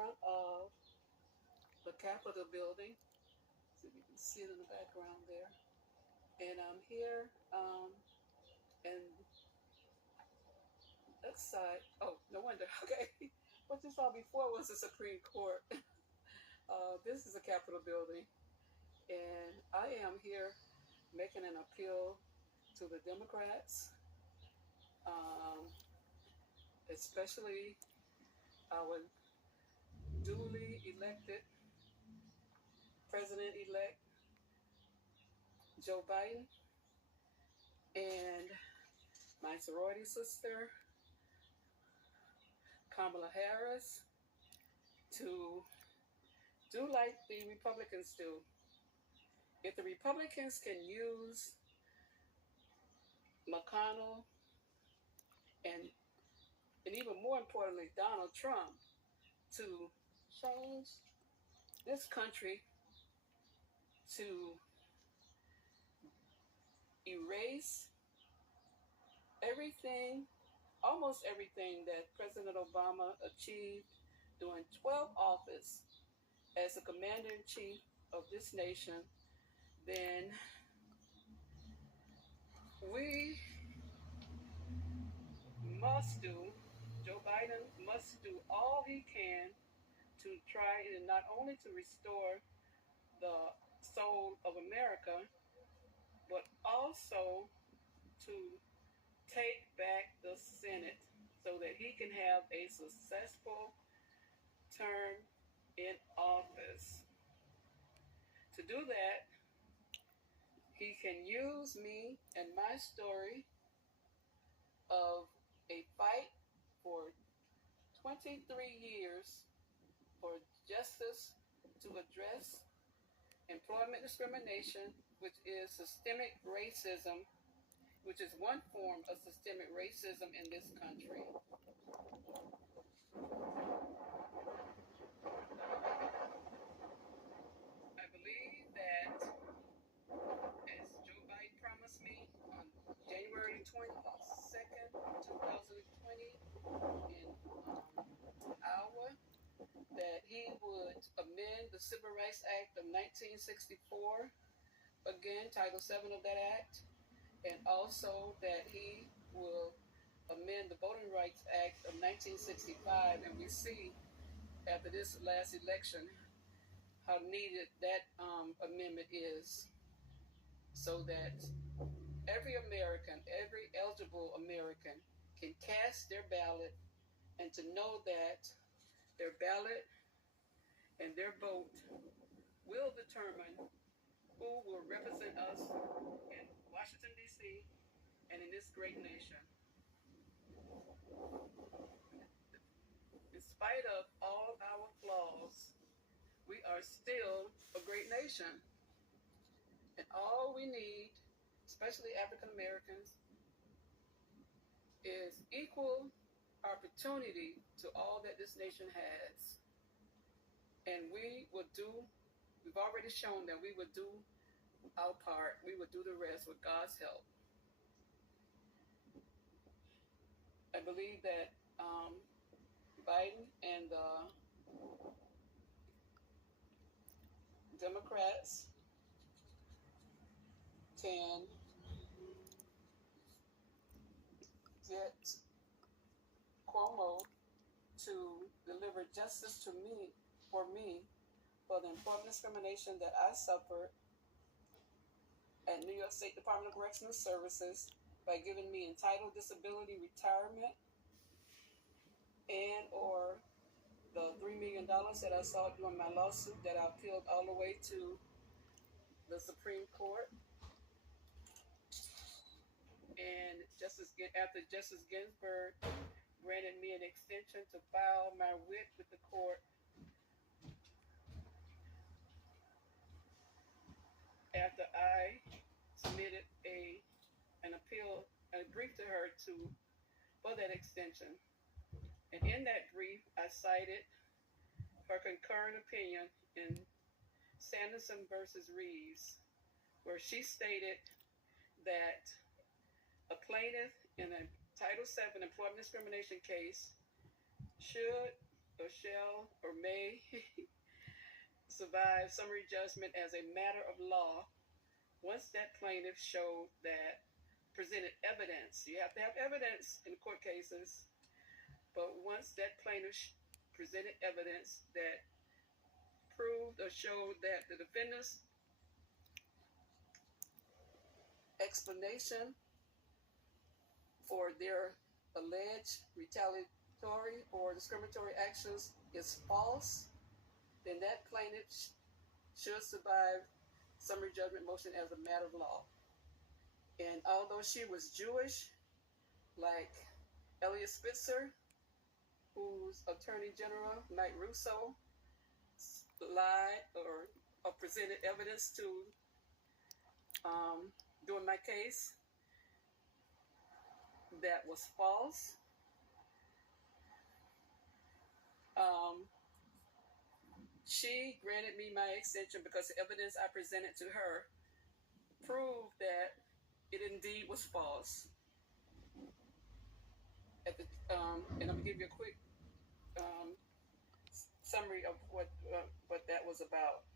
front of the Capitol building. So you can see it in the background there. And I'm here, and that side. Oh, no wonder. Okay. What you saw before was the Supreme Court. This is the Capitol building. And I am here making an appeal to the Democrats, um, especially our duly elected President-elect Joe Biden and my sorority sister Kamala Harris to do like the Republicans do. If the Republicans can use McConnell and even more importantly Donald Trump to change this country, to erase everything, almost everything that President Obama achieved during 12 office as the commander-in-chief of this nation, then we must do, Joe Biden must do all he can to try and not only to restore the soul of America, but also to take back the Senate so that he can have a successful term in office. To do that, he can use me and my story of a fight for 23 years for justice to address employment discrimination, which is systemic racism, which is one form of systemic racism in this country. I believe that, as Joe Biden promised me on January 22nd, 2020, in Iowa, that he would amend the Civil Rights Act of 1964, again, Title VII of that act, and also that he will amend the Voting Rights Act of 1965. And we see after this last election how needed that amendment is, so that every American, every eligible American can cast their ballot and to know that their ballot and their vote will determine who will represent us in Washington, D.C., and in this great nation. In spite of all our flaws, we are still a great nation. And all we need, especially African Americans, is equal opportunity to all that this nation has. And we've already shown that we would do our part. We would do the rest with God's help. I believe that Biden and the Democrats can get Cuomo to deliver justice to me, for the employment discrimination that I suffered at New York State Department of Correctional Services by giving me entitled disability retirement and or the $3 million that I sought during my lawsuit that I appealed all the way to the Supreme Court. And after Justice Ginsburg granted me an extension to file my writ with the court, after I submitted an appeal, a brief to her for that extension. And in that brief, I cited her concurrent opinion in Sanderson versus Reeves, where she stated that a plaintiff in a Title VII employment discrimination case should or shall or may survive summary judgment as a matter of law once that plaintiff showed that presented evidence. You have to have evidence in court cases, but once that plaintiff presented evidence that proved or showed that the defendant's explanation for their alleged retaliatory or discriminatory actions is false, then that plaintiff should survive summary judgment motion as a matter of law. And although she was Jewish, like Elliot Spitzer, whose Attorney General, Mike Russo, lied or presented evidence to during my case that was false. She granted me my extension because the evidence I presented to her proved that it indeed was false. And I'm gonna give you a quick summary of what that was about.